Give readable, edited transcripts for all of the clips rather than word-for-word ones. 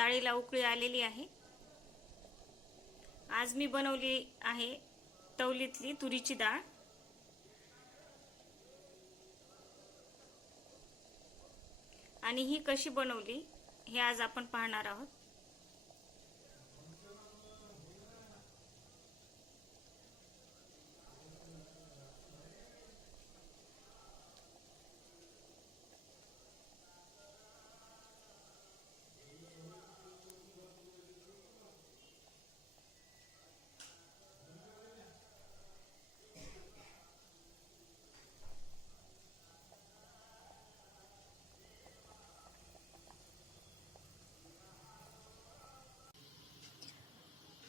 डाळीला उकळी आलेली आहे। आज मी बनवली आहे तवलीतली तुरीची डाळ। आणि ही कशी बनवली हे आज आपण पाहणार आहोत।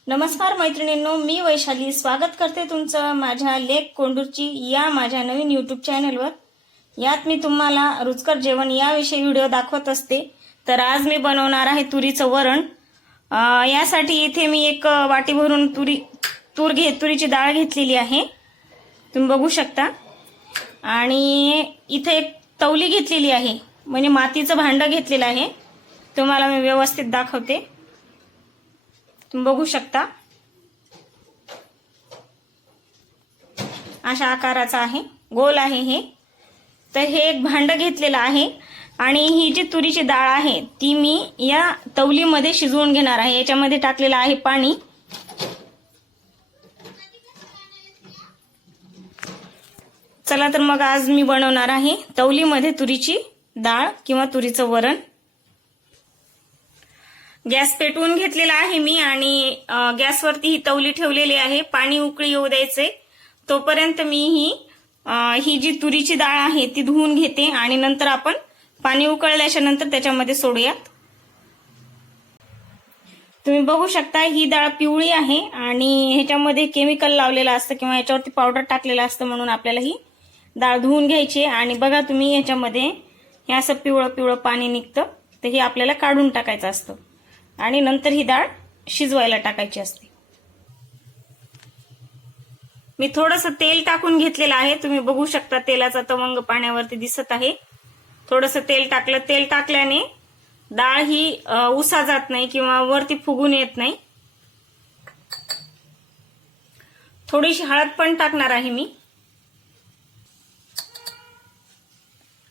नमस्कार मैत्रिणींनो, मी वैशाली स्वागत करते तुमचं माझ्या लेक कोंडूरची या माझ्या नवीन यूट्यूब चॅनलवर। यात मी तुम्हाला रुचकर जेवण याविषयी व्हिडिओ दाखवत असते। तर आज मी बनवणार आहे तुरीचं वरण। यासाठी इथे मी एक वाटी भरून तुरीची डाळ घेतलेली आहे, तुम्ही बघू शकता। आणि इथे एक तवली घेतलेली आहे, म्हणजे मातीचं भांडं घेतलेलं आहे। तुम्हाला मी व्यवस्थित दाखवते, तुम्ही बघू शकता। अशा आकाराचा आहे, गोल आहे हे। तर हे एक भांडं घेतलेलं आहे आणि ही जी तुरीची डाळ आहे ती मी या तवलीमध्ये शिजवून घेणार आहे। याच्यामध्ये टाकलेलं आहे पाणी। चला तर मग आज मी बनवणार आहे तवलीमध्ये तुरीची डाळ किंवा तुरीचं वरण। गॅस पेटवून घेतलेला आहे मी आणि गॅसवरती ही तवली ठेवलेली आहे। पाणी उकळी येऊ द्यायचे तोपर्यंत मी ही जी तुरीची डाळ आहे ती धुवून घेते आणि नंतर आपण पाणी उकळल्याच्या नंतर त्याच्यामध्ये सोडूयात। तुम्ही बघू शकता ही डाळ पिवळी आहे आणि ह्याच्यामध्ये केमिकल लावलेलं असतं किंवा याच्यावरती पावडर टाकलेलं असतं, म्हणून आपल्याला ही डाळ धुवून घ्यायची। आणि बघा तुम्ही ह्याच्यामध्ये हे असं पिवळं पिवळं पाणी निघतं, तर हे आपल्याला काढून टाकायचं असतं आणि नंतर ही डाळ शिजवायला टाकायची असते। मी थोडंसं तेल टाकून घेतलेलं आहे, तुम्ही बघू शकता तेलाचा तवंग पाण्यावरती दिसत आहे। थोडंसं तेल टाकलं, तेल टाकल्याने डाळ ही उसा जात नाही किंवा वरती फुगून येत नाही। थोडीशी हळद पण टाकणार आहे मी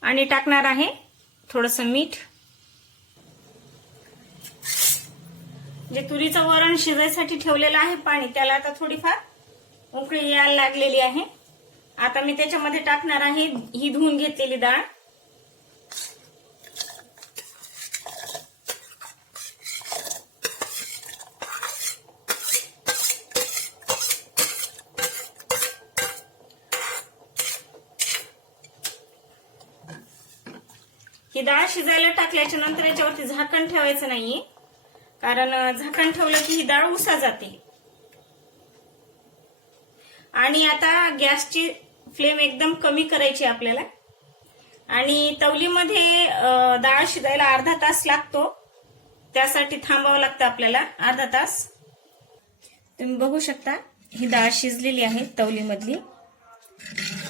आणि टाकणार आहे थोडंसं मीठ। जे तुरीचं वरण शिजायसाठी ठेवलेलं आहे पाणी, त्याला आता थोडीफार उकळी यायला लागलेली आहे। आता मी त्याच्यामध्ये टाकणार आहे ही धुवून घेतलेली डाळ। ही डाळ शिजायला टाकल्याच्या नंतर याच्यावरती झाकण ठेवायचं नाहीये, कारण झाकण ठेवलं की ही डाळ उसा जाते। आणि आता गॅसची फ्लेम एकदम कमी करायची आपल्याला। आणि तवलीमध्ये डाळ शिजायला अर्धा तास लागतो, त्यासाठी थांबावं लागतं आपल्याला अर्धा तास। तुम्ही बघू शकता ही डाळ शिजलेली आहे तवलीमधली,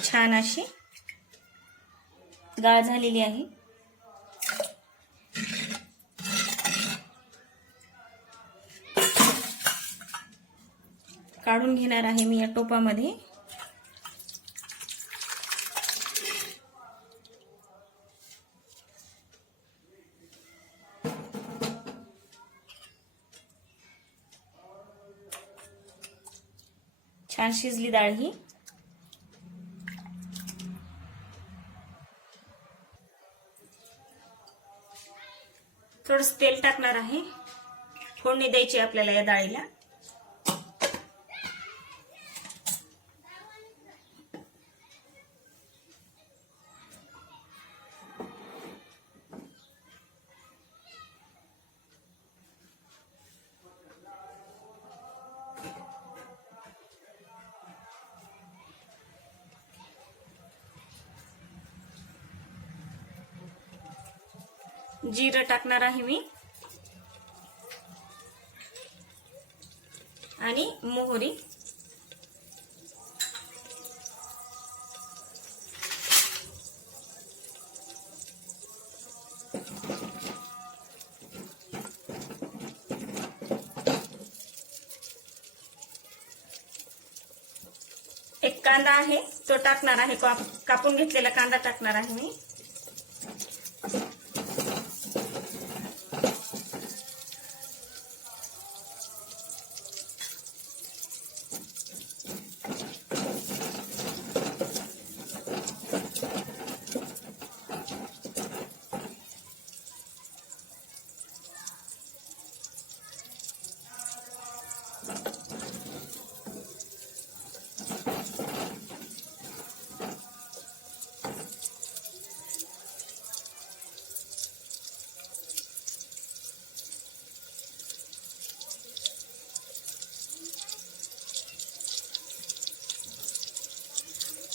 छान अशी डाळ झालेली आहे। काढून घेणार आहे मी या टोपामध्ये। छान शिजली डाळ ही। थोडंसं तेल टाकणार आहे, फोडणी द्यायची आपल्याला या डाळीला। जिरं टाकणार आहे मी आणि मोहरी। कांदा आहे तो टाकणार आहे, कापून घेतलेला कांदा टाकणार आहे मी.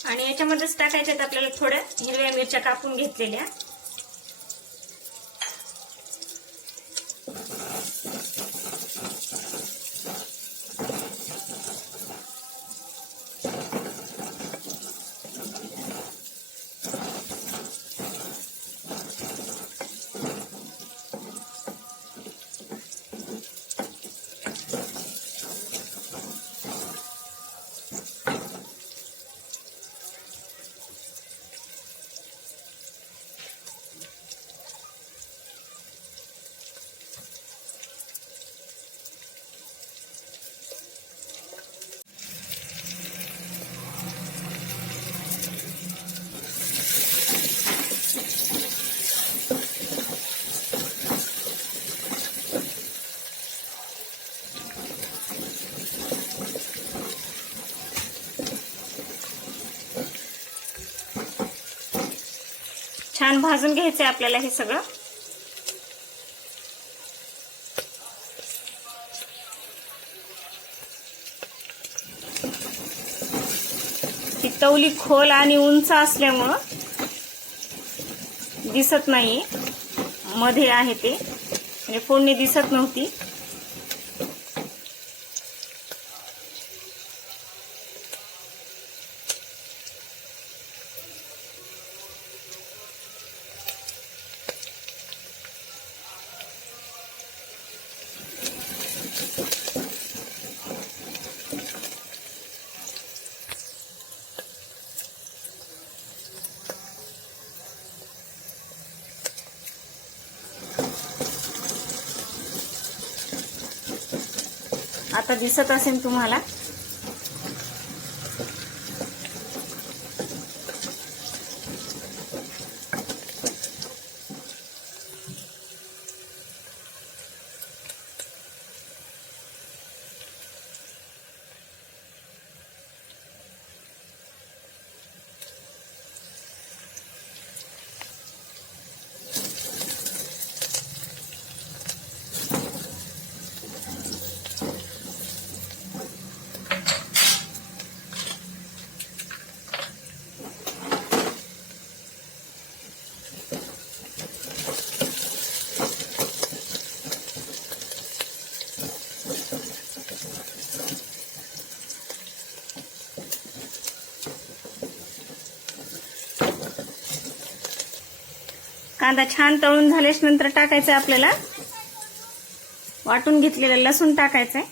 आणि याच्यामध्येच टाकायच्यात आपल्याला थोड्या हिरव्या मिरच्या कापून घेतलेल्या. छान भाजून घ्यायचं आहे आपल्याला हे सगळं. ती तवली खोल आणि उंच असल्यामुळं दिसत नाही, मध्ये आहे ते म्हणजे फोडणी दिसत नव्हती. आता दिसत असेल तुम्हाला. कांदा छान तळून झाल्यास नंतर टाकायचं आपल्याला वाटून घेतलेलं लसूण टाकायचंय.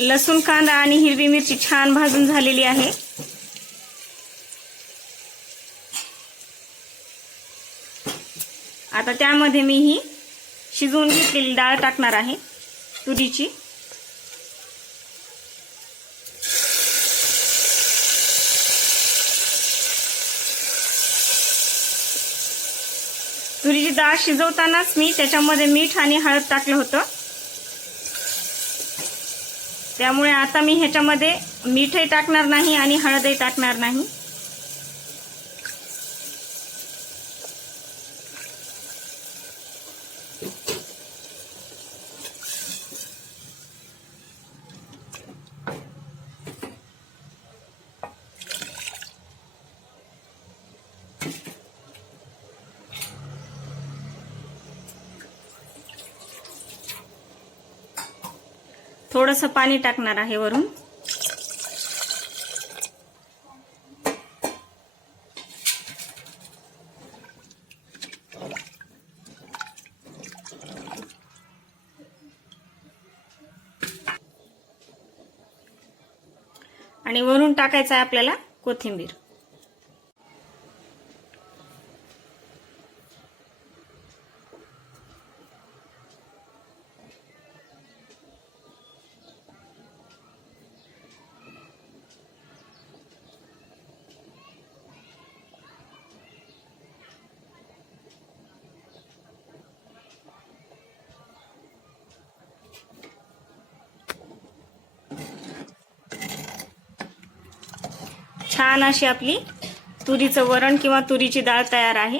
लसूण, कांदा आणि हिरवी मिरची छान भाजून झालेली आहे. आता त्यामध्ये मी ही शिजवून घेतलेली डाळ टाकणार आहे तुरीची. तुरीची डाळ शिजवतानाच मी त्याच्यामध्ये मीठ आणि हळद टाकलं होतं, त्यामुळे आता मी ह्याच्यामध्ये मीठही टाकणार नाही आणि हळदही टाकणार नाही. थोडंसं पाणी टाकणार आहे वरून. आणि वरून टाकायचं आहे आपल्याला कोथिंबीर. छान अशी आपली तुरीचं वरण किंवा तुरीची डाळ तयार आहे.